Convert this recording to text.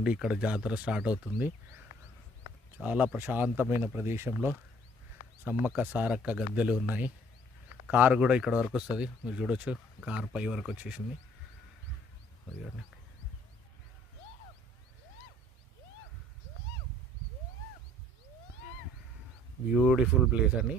నుండి ఇక్కడ జాతర స్టార్ట్ అవుతుంది. చాలా ప్రశాంతమైన ప్రదేశంలో సమ్మక్క సారక్క గద్దెలు ఉన్నాయి. కారు కూడా ఇక్కడ వరకు వస్తుంది, మీరు చూడొచ్చు. కారు పై వరకు వచ్చేసింది. బ్యూటిఫుల్ ప్లేస్ అండి.